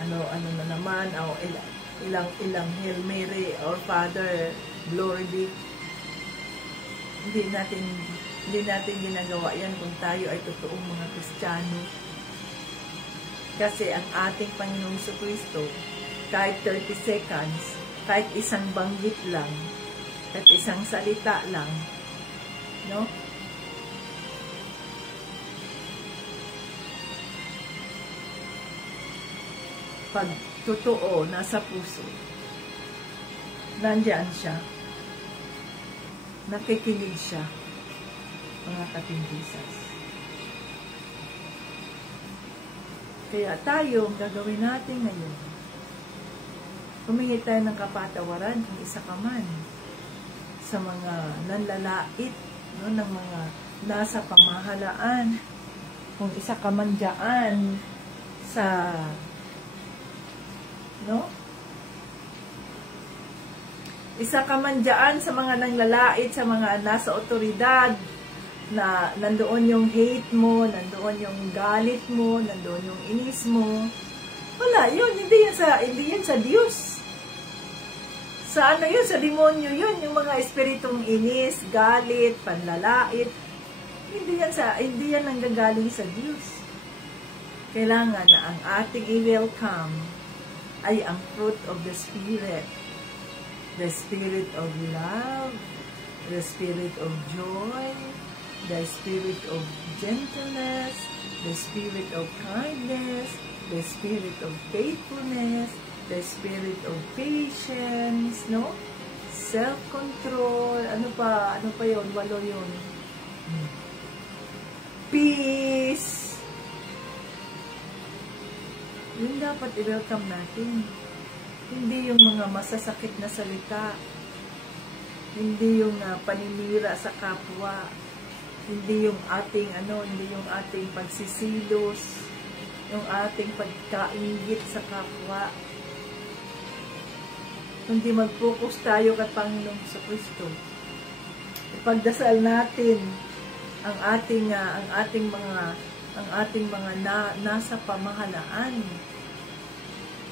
ano na naman, o ilang Hail Mary or Father, glory be. Hindi natin ginagawa yan kung tayo ay totoong mga Kristiyano. Kasi ang ating Panginoong Kristo, kahit 30 seconds, kahit isang banggit lang, kahit isang salita lang, no? Pag totoo, nasa puso, nandiyan siya, nakikinig siya, mga katingisas. Kaya tayo, ang gagawin natin ngayon, humingi tayo ng kapatawaran kung isa ka man sa mga nanlalait, no, ng mga nasa pamahalaan, Kung isa ka man dyan sa, no? Isa ka man dyan sa mga nanglalait, sa mga nasa otoridad, na nandoon yung hate mo, nandoon yung galit mo, nandoon yung inis mo. Wala, yun, hindi yan sa Diyos. Sa ano yun, sa demonyo yun, yung mga espiritong inis, galit, panlalait. Hindi yan nanggagaling sa Diyos. Kailangan na ang ating i-welcome ay ang fruit of the Spirit. The Spirit of love, the Spirit of joy, the Spirit of gentleness, the Spirit of kindness, the Spirit of faithfulness, the Spirit of patience, no? Self-control, ano pa yun? 8 yun. Peace. Yun dapat i-welcome natin. Hindi yung mga masasakit na salita. Hindi yung paninira sa kapwa. Hindi yung ating hindi yung ating pagsisilos, yung ating pagkaingit sa kapwa. Kundi mag-focus tayo kay Panginoong Jesucristo. Ipagdasal natin ang ating mga nasa pamahalaan.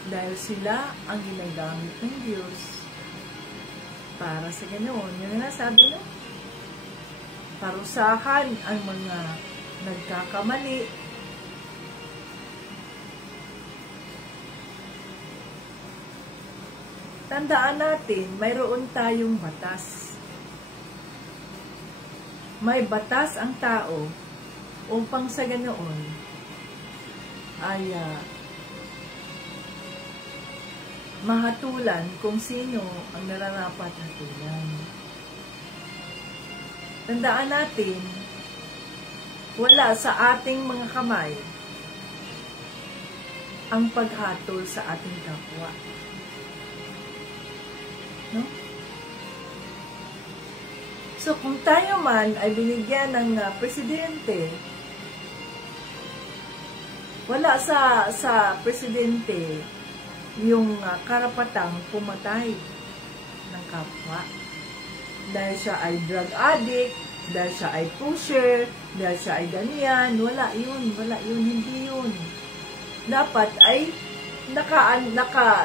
Dahil sila ang ginagamit ng Diyos para sa ganoon. Yun na sabi no? Parusahan ang mga nagkakamali. Tandaan natin, mayroon tayong batas. May batas ang tao upang sa ganoon ay mahatulan kung sino ang nararapat hatulan. Tandaan natin, wala sa ating mga kamay ang paghatol sa ating kapwa. No? So, kung tayo man ay binigyan ng presidente, wala sa presidente yung karapatang pumatay ng kapwa. Dahil siya ay drug addict, dahil siya ay pusher, dahil siya ay ganyan, wala yun, hindi yun. Dapat ay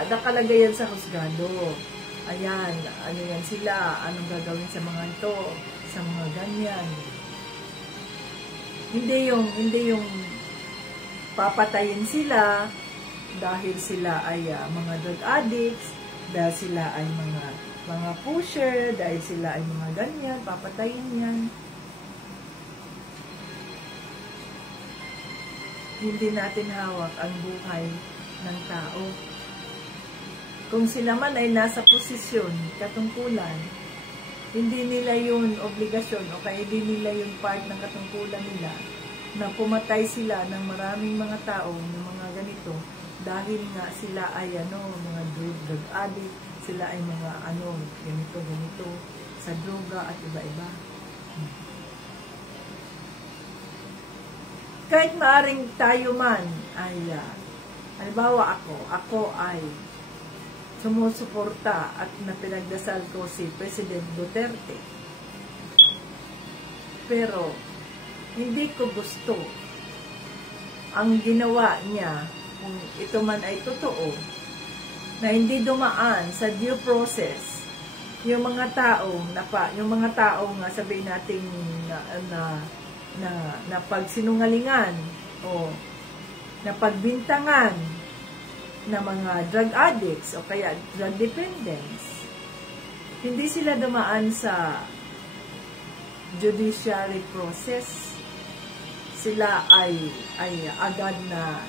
nakalagay yan sa husgado. Ayan, ano yan sila, anong gagawin sa mga ito, sa mga ganyan. Hindi yung papatayin sila dahil sila ay mga drug addicts, dahil sila ay mga pusher, dahil sila ay mga ganyan, papatayin yan. Hindi natin hawak ang buhay ng tao. Kung sila man ay nasa posisyon, katungkulan, hindi nila yun obligasyon o kaya hindi nila yun part ng katungkulan nila na pumatay sila ng maraming mga tao ng mga ganito dahil nga sila ay mga drug addict, sila ay mga ganito sa droga at iba-iba. Kahit maaring tayo man ay halimbawa ako ay sumusuporta at napinagdasal ko si President Duterte. Pero hindi ko gusto ang ginawa niya, kung ito man ay totoo, na hindi dumaan sa due process yung mga taong nga sabihin natin na pagsinungalingan o na pagbintangan na mga drug addicts o kaya drug dependents. Hindi sila dumaan sa judiciary process. Sila ay agad na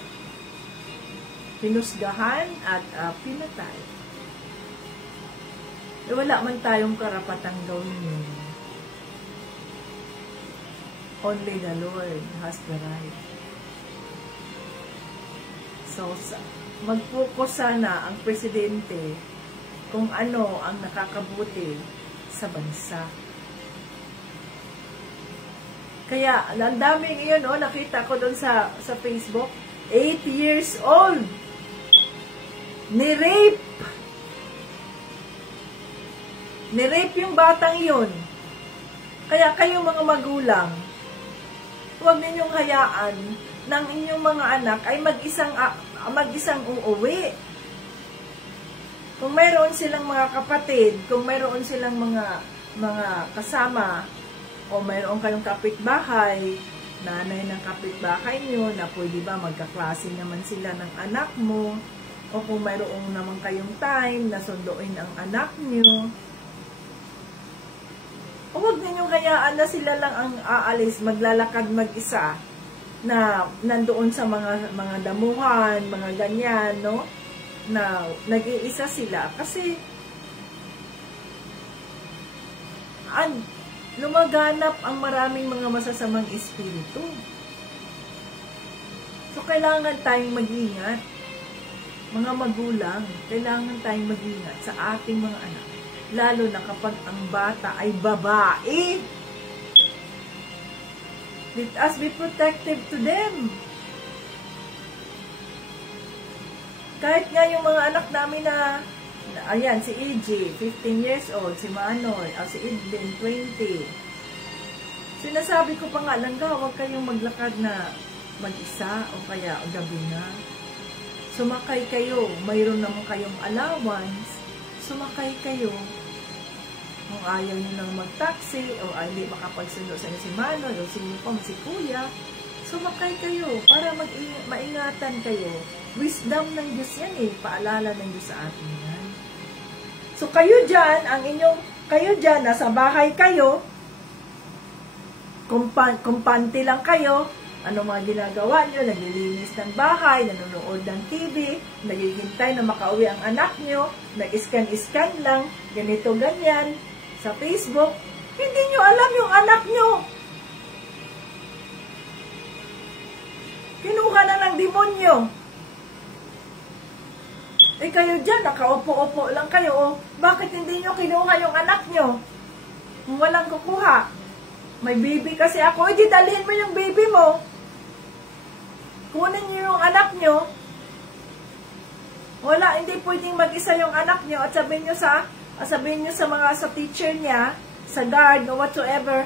hinusgahan at pinatay. Wala man tayong karapatang gawin yun. Only the Lord has the right. So, mag-focus sana ang presidente kung ano ang nakakabuti sa bansa. Kaya, ang dami ngayon, nakita ko doon sa Facebook, 8 years old, ni-rape. Ni-rape yung batang yun. Kaya kayong mga magulang, huwag ninyong hayaan ng inyong mga anak ay mag-isang uuwi. Kung mayroon silang mga kapatid, kung mayroon silang mga kasama, o mayroon kayong kapitbahay, nanay ng kapitbahay nyo, na pwede ba magkaklase naman sila ng anak mo, o kung mayroon naman kayong time na sunduin ang anak nyo, huwag ninyong hayaan na sila lang ang aalis, maglalakad mag-isa, na nandoon sa mga damuhan, mga ganyan, no? Na nag-iisa sila. Kasi, lumaganap ang maraming mga masasamang espiritu. So, kailangan tayong mag-ingat. Mga magulang, kailangan tayong mag-ingat sa ating mga anak. Lalo na kapag ang bata ay babae. Let us be protective to them. Kahit nga yung mga anak namin na, ayan, si EJ, 15 years old, si Manoy, si Edlin, 20. Sinasabi ko pa nga lang, huwag kayong maglakad na mag-isa o kaya gabi na. Sumakay kayo, mayroon naman kayong allowance, sumakay kayo. Kung ayaw nyo nang mag-taxi, o hindi makapagsundo sa inyo si Manoy, o si Kuya, sumakay kayo para maingatan kayo. Wisdom ng Diyos yan paalala ng Diyos sa atin yan. So kayo dyan, kayo dyan, nasa bahay kayo, kumpante lang kayo, ano mga ginagawa nyo, naglilinis ng bahay, nanonood ng TV, naghihintay na makauwi ang anak nyo, nag-scan lang, ganito, ganyan, sa Facebook, hindi nyo alam yung anak nyo. Kinuha na ng demonyo. Kayo dyan, nakaupo-upo lang kayo, bakit hindi nyo kinuha yung anak nyo? Kung walang kukuha, may baby kasi ako, di dalhin mo yung baby mo. Kunin nyo yung anak nyo. Wala, hindi pwedeng mag-isa yung anak nyo at sabihin nyo sa teacher niya, sa guard o whatsoever,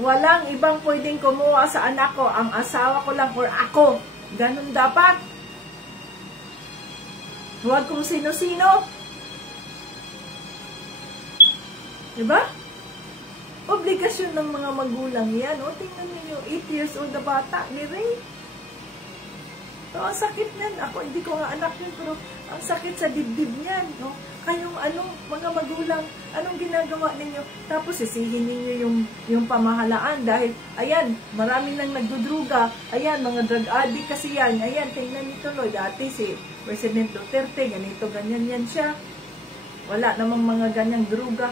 walang ibang pwedeng kumuha sa anak ko, ang asawa ko lang or ako. Ganun dapat. Huwag kung sino-sino. Diba? Obligasyon ng mga magulang yan. Tingnan niyo, 8 years old na bata, ni-rape. So, ang sakit niyan. Ako, hindi ko nga anak yun, pero ang sakit sa dibdib niyan. No? Kayong mga magulang, anong ginagawa ninyo? Tapos, sisihin ninyo yung pamahalaan dahil, ayan, marami nang nagdudruga. Ayan, mga drug addict kasi yan. Ayan, tingnan nito, Lord. Dati si President Duterte, ganito, ganyan yan siya. Wala namang mga ganyang druga.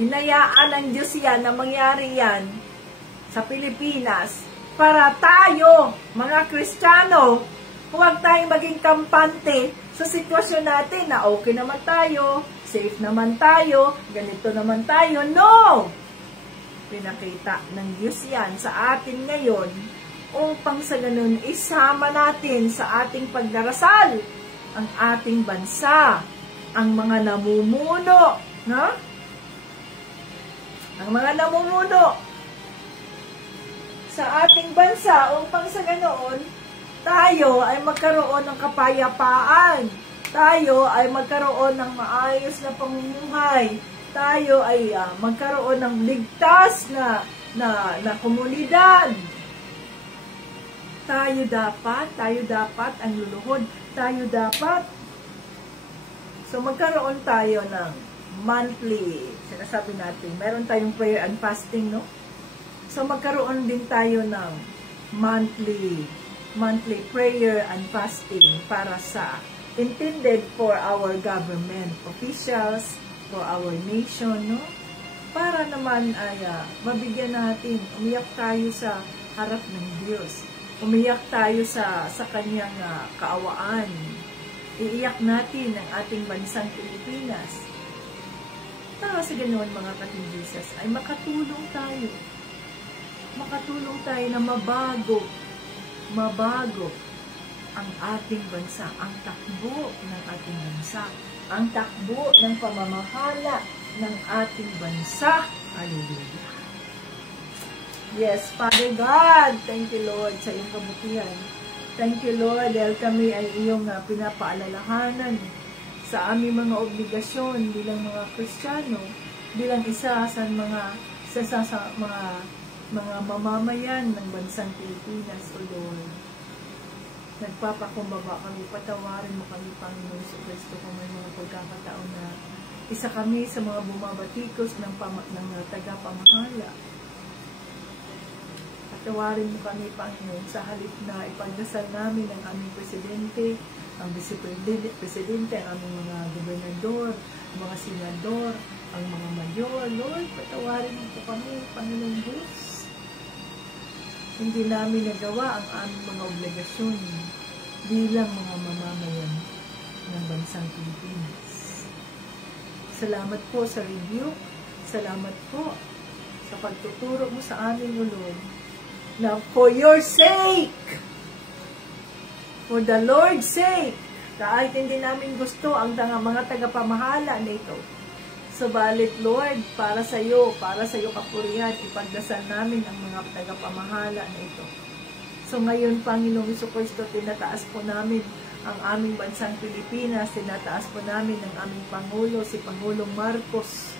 Hinayaan ng Diyos yan na mangyari yan sa Pilipinas para tayo, mga Kristiyano, huwag tayong maging kampante sa sitwasyon natin na okay naman tayo, safe naman tayo, ganito naman tayo. No! Pinakita ng Diyos yan sa atin ngayon upang sa ganun isama natin sa ating pagdarasal ang ating bansa, ang mga namumuno, no? Ang mga namumuno sa ating bansa upang sa ganoon tayo ay magkaroon ng kapayapaan, tayo ay magkaroon ng maayos na pamumuhay, tayo ay magkaroon ng ligtas na komunidad. Tayo dapat ang luluhod, tayo dapat. So magkaroon tayo ng monthly, sinasabi natin, meron tayong prayer and fasting, no? So, magkaroon din tayo ng monthly prayer and fasting para sa, intended for our government officials, for our nation, no? Para naman ay mabigyan natin, umiyak tayo sa harap ng Diyos. Umiyak tayo sa kanyang kaawaan. Iiyak natin ang ating bansang Pilipinas. Para sa ganoon, mga ka-Team Jesus, ay makatulong tayo. Makatulong tayo na mabago ang ating bansa, ang takbo ng ating bansa, ang takbo ng pamamahala ng ating bansa. Hallelujah. Yes, Father God, thank you Lord sa iyong kabutihan. Thank you Lord dahil kami ay iyong pinapaalalahanan sa aming mga obligasyon bilang mga Kristiyano, bilang isa sa mga mamamayan ng bansang Pilipinas, O Lord. Nagpapakumbaba kami, patawarin mo kami, Panginoon Jesucristo, kung may mga pagkakataon na isa kami sa mga bumabatikos ng tagapamahala. Patawarin mo kami, Panginoon, sa halip na ipagdasal namin ang aming presidente, ang vice-presidente, ang aming mga gobernador, mga senador, ang mga mayor. Lord, patawarin mo po kami, Panginoon Diyos. Hindi namin nagawa ang aming mga obligasyon bilang mga mamamayan ng bansang Pilipinas. Salamat po sa review. Salamat po sa pagtuturo mo sa amin, O Lord, na for your sake, for the Lord's sake, kahit hindi namin gusto ang mga tagapamahala na ito, subalit, Lord, para sa iyo kapurihan, ipagdasal namin ang mga tagapamahala na ito. So ngayon, Panginoong Jesucristo, tinataas po namin ang aming bansang Pilipinas, tinataas po namin ang aming Pangulo, si Pangulong Marcos,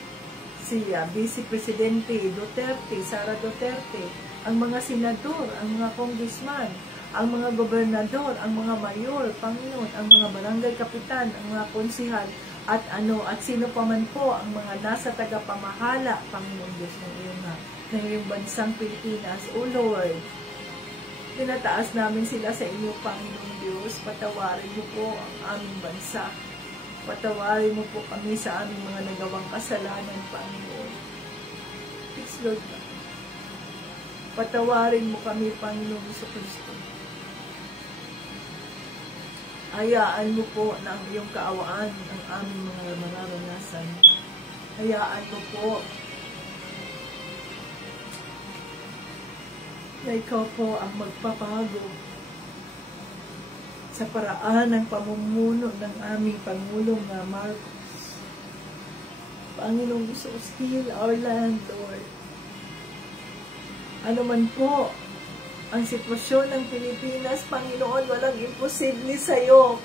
si Vice Presidente Duterte, Sara Duterte, ang mga senador, ang mga congressman, ang mga gobernador, ang mga mayor, Panginoon, ang mga barangay kapitan, ang mga konsihal, at sino pa man po ang mga nasa tagapamahala, Panginoon Diyos, ng iyong bansang Pilipinas. O Lord, tinataas namin sila sa inyo, Panginoon Diyos. Patawarin mo po ang aming bansa. Patawarin mo po kami sa aming mga nagawang kasalanan, Panginoon. Please, Lord, patawarin mo kami, Panginoon Jesucristo. Hayaan mo po na ang iyong kaawaan ang aming mga mararanasan. Hayaan mo po na ikaw po ang magpapago sa paraan ng pamumuno ng aming Pangulong Marcos. Panginoong Jesus, heal our land, Lord. Ano man po ang sitwasyon ng Pilipinas, Panginoon, walang imposible sa iyo.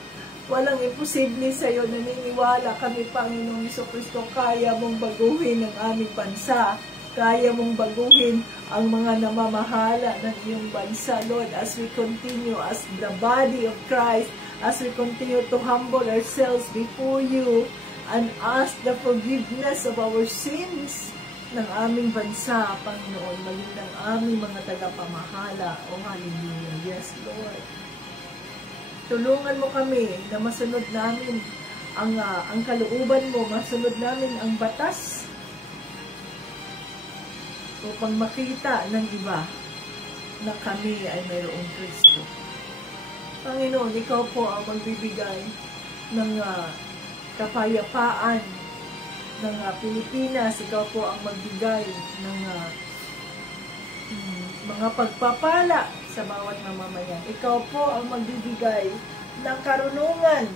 Walang imposible sa iyo. Naniniwala kami, Panginoong Jesucristo, kaya mong baguhin ang aming bansa. Kaya mong baguhin ang mga namamahala ng iyong bansa, Lord, as we continue as the body of Christ, as we continue to humble ourselves before you and ask the forgiveness of our sins ng aming bansa, Panginoon, maging ng aming mga tagapamahala. O hallelujah. Yes, Lord. Tulungan mo kami na masunod namin ang kalooban mo, masunod namin ang batas upang makita ng iba na kami ay mayroong Kristo. Panginoon, ikaw po ang magbibigay ng kapayapaan ng Pilipinas. Ikaw po ang magbigay ng mga pagpapala sa bawat mamamayan. Ikaw po ang magbibigay ng karunungan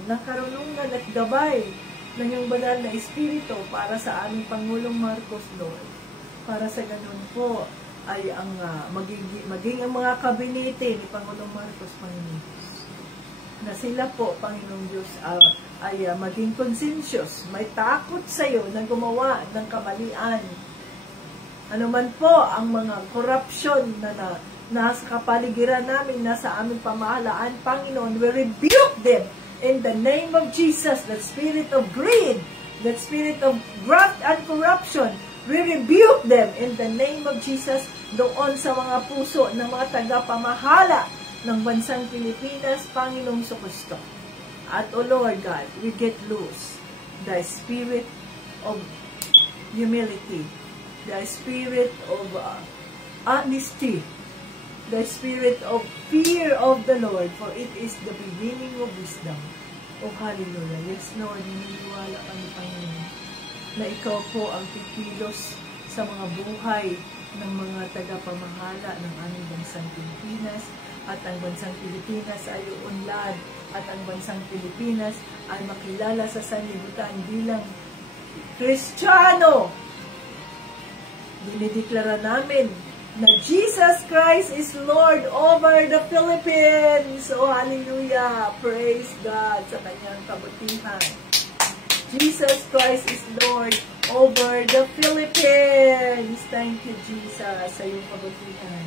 at gabay ng iyong banal na Espiritu para sa aming Pangulong Marcos, Lord. Para sa ganun po ay maging ang mga kabinete ni Pangulong Marcos, Panginoon Diyos, na sila po, Panginoong Diyos, ay maging conscientious, may takot sa iyo na gumawa ng kamalian. Ano man po ang mga corruption na nasa kapaligiran namin, nasa aming pamahalaan, Panginoon, we rebuke them in the name of Jesus. That spirit of greed, that spirit of graft and corruption, we rebuke them in the name of Jesus doon sa mga puso ng mga tagapamahala ng bansang Pilipinas, Panginoong Jesucristo. At, O Lord God, we get loose the spirit of humility, the spirit of honesty, the spirit of fear of the Lord, for it is the beginning of wisdom. O hallelujah. Yes, Lord, naniniwala kami, Panginoon, na ikaw po ang kikilos sa mga buhay ng mga tagapamahala ng aming bansang Pilipinas, at ang bansang Pilipinas ay uunlad, at ang bansang Pilipinas ay makilala sa sanlibutan bilang Kristiyano. Dinideklara namin na Jesus Christ is Lord over the Philippines. Oh, hallelujah! Praise God sa kanyang kabutihan. Jesus Christ is Lord over the Philippines. Thank you, Jesus, sa iyong kabutihan.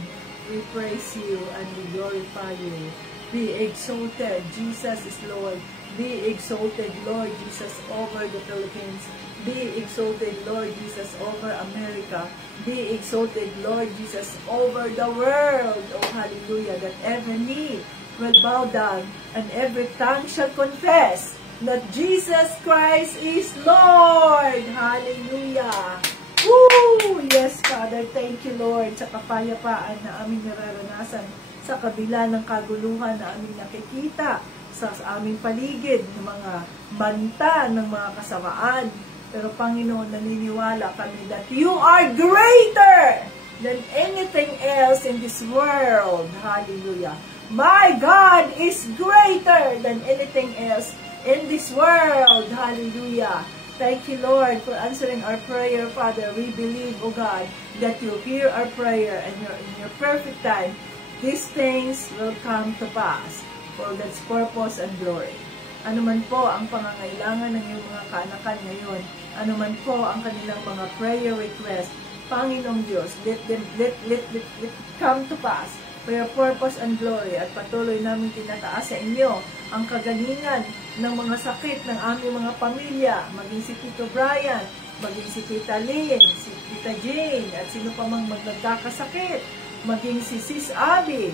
We praise you and we glorify you. Be exalted, Jesus is Lord. Be exalted, Lord Jesus, over the Philippines. Be exalted, Lord Jesus, over America. Be exalted, Lord Jesus, over the world. Oh, hallelujah, that every knee will bow down and every tongue shall confess that Jesus Christ is Lord. Hallelujah. Woo! Yes, Father, thank you, Lord, sa kapayapaan na aming nararanasan sa kabila ng kaguluhan na aming nakikita sa aming paligid, ng mga banta, ng mga kasamaan. Pero, Panginoon, naniniwala kami that you are greater than anything else in this world. Hallelujah. My God is greater than anything else in this world. Hallelujah. Thank you, Lord, for answering our prayer, Father. We believe, O God, that you hear our prayer and in your perfect time, these things will come to pass for God's purpose and glory. Ano man po ang pangangailangan ng iyong mga kaanakan ngayon, ano man po ang kanilang mga prayer request, Panginoong Diyos, let it come to pass for your purpose and glory, at patuloy namin tinataas sa inyo ang kagalingan ng mga sakit ng aming mga pamilya, maging si Tito Brian, maging si Tita Lynn, si Tita Jane, at sino pa mang magkakasakit, maging si Sis Abby,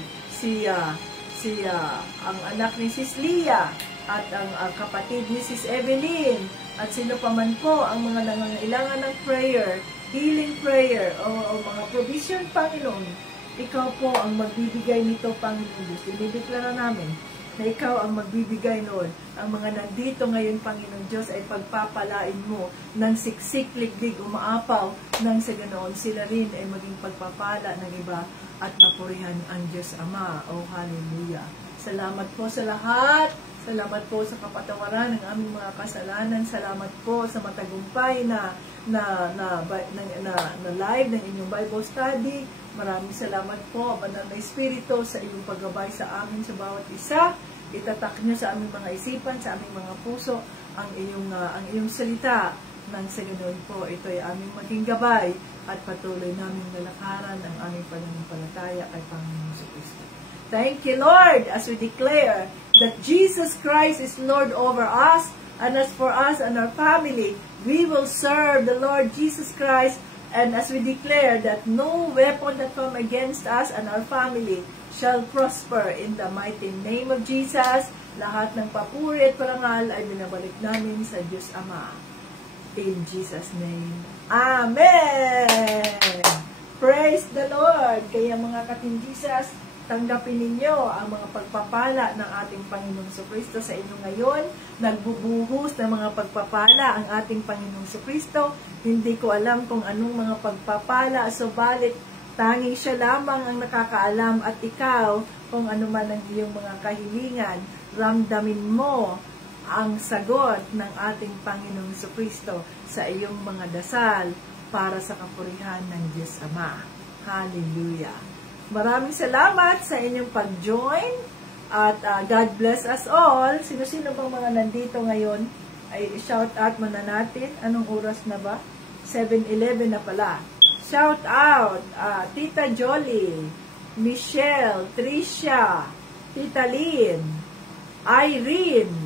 ang anak ni Sis Leah, at ang kapatid ni Sis Evelyn, at sino pa man po ang mga nangangailangan ng prayer, healing prayer, o mga provision, Panginoon. Ikaw po ang magbibigay nito, Panginoon Diyos. Dinideklara namin na ikaw ang magbibigay noon. Ang mga nandito ngayon, Panginoon Diyos, ay pagpapalain mo ng siksik, liglig, umaapaw, nang sa ganoon sila rin ay maging pagpapala ng iba at mapurihan ang Diyos Ama. Oh, hallelujah. Salamat po sa lahat. Salamat po sa kapatawaran ng aming mga kasalanan. Salamat po sa matagumpay na live ng inyong Bible study. Maraming salamat po, Banal na Espiritu, sa iyong paggabay sa amin, sa bawat isa. Itatak niyo sa aming mga isipan, sa aming mga puso, ang iyong salita. Nang sa ganoon po, ito ay aming maging gabay at patuloy naming lalakaran ang aming pananampalataya kay Panginoon Jesucristo. Thank you, Lord, as we declare that Jesus Christ is Lord over us, and as for us and our family, we will serve the Lord Jesus Christ. And as we declare that no weapon that come against us and our family shall prosper in the mighty name of Jesus. Lahat ng papuri at parangal ay binabalik namin sa Diyos Ama. In Jesus' name. Amen! Praise the Lord! Kaya mga ka-Team Jesus, tanggapin ninyo ang mga pagpapala ng ating Panginoong Jesucristo sa inyo ngayon. Nagbubuhos ng mga pagpapala ang ating Panginoong Jesucristo. Hindi ko alam kung anong mga pagpapala, subalit tanging siya lamang ang nakakaalam, at ikaw, kung ano man ang iyong mga kahilingan, ramdamin mo ang sagot ng ating Panginoong Jesucristo sa iyong mga dasal para sa kapurihan ng Diyos Ama. Hallelujah! Maraming salamat sa inyong pag-join, at God bless us all. Sino-sino bang mga nandito ngayon ay shout out muna natin. Anong oras na ba? 7:11 na pala. Shout out Tita Jolie, Michelle, Tricia, Tita Lynn, Irene,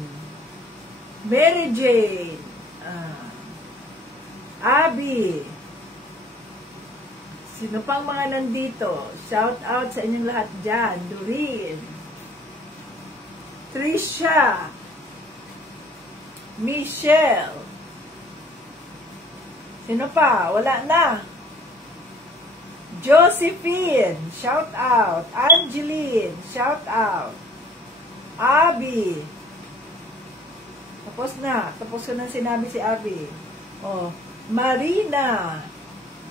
Mary Jane, Abby. Sino pang mga nandito? Shout out sa inyong lahat dyan. Doreen, Tricia, Michelle. Sino pa? Wala na. Josephine, shout out. Angeline, shout out. Abby. Tapos na. Tapos ko na sinabi si Abby. Oh, Marina.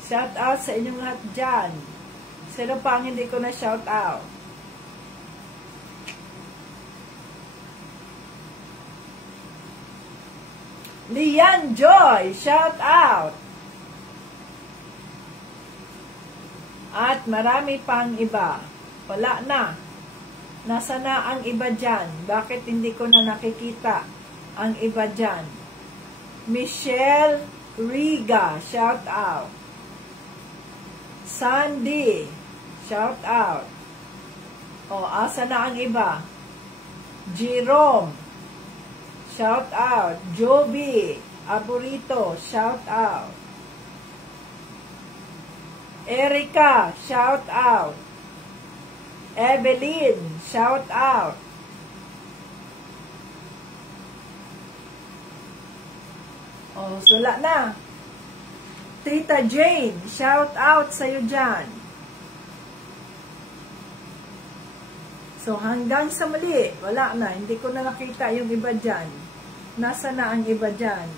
Shout out sa inyong lahat dyan. Sino pa ang hindi ko na shout out? Lian Joy, shout out. At marami pang iba. Wala na. Nasa na ang iba dyan? Bakit hindi ko na nakikita ang iba dyan? Michelle Riga, shout out. Sandy, shout out. O, asa na ang iba? Jerome, shout out. Joby Aburito, shout out. Erica, shout out. Evelyn, shout out. Oh, sula na. Tita Jane, shout out sa'yo dyan. So, hanggang sa muli, wala na. Hindi ko na nakita yung iba dyan. Nasa na ang iba dyan?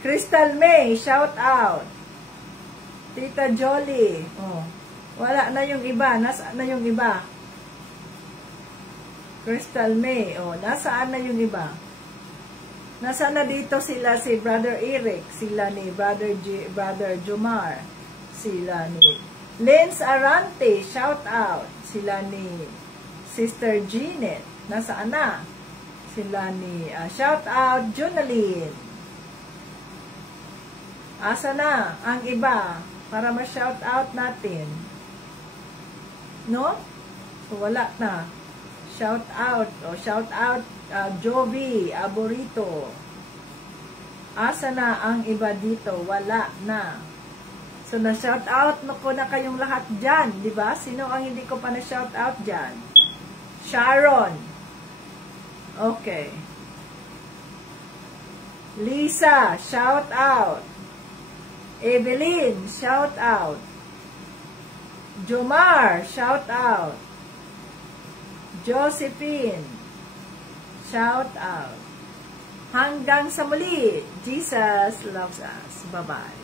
Crystal May, shout out. Tita Jolie, oh. Wala na yung iba. Nasaan na yung iba? Crystal May. Oh, nasaan na yung iba? Nasaan na dito sila si Brother Eric, sila ni Brother Jomar, sila ni Lens Arante, shout out. Sila ni Sister Jeanette. Nasaan na? Sila ni shout out Jonaline. Asa na ang iba para ma-shout out natin? No? So, wala na. Shout out. O, shout out Joby Aburito. Asa na ang iba dito? Wala na. So, na-shout out ko na kayong lahat dyan. Diba? Sino ang hindi ko pa na-shout out dyan? Sharon. Okay. Lisa, shout out. Evelyn, shout out. Jomar, shout out. Josephine, shout out. Hanggang sa muli, Jesus loves us. Bye-bye.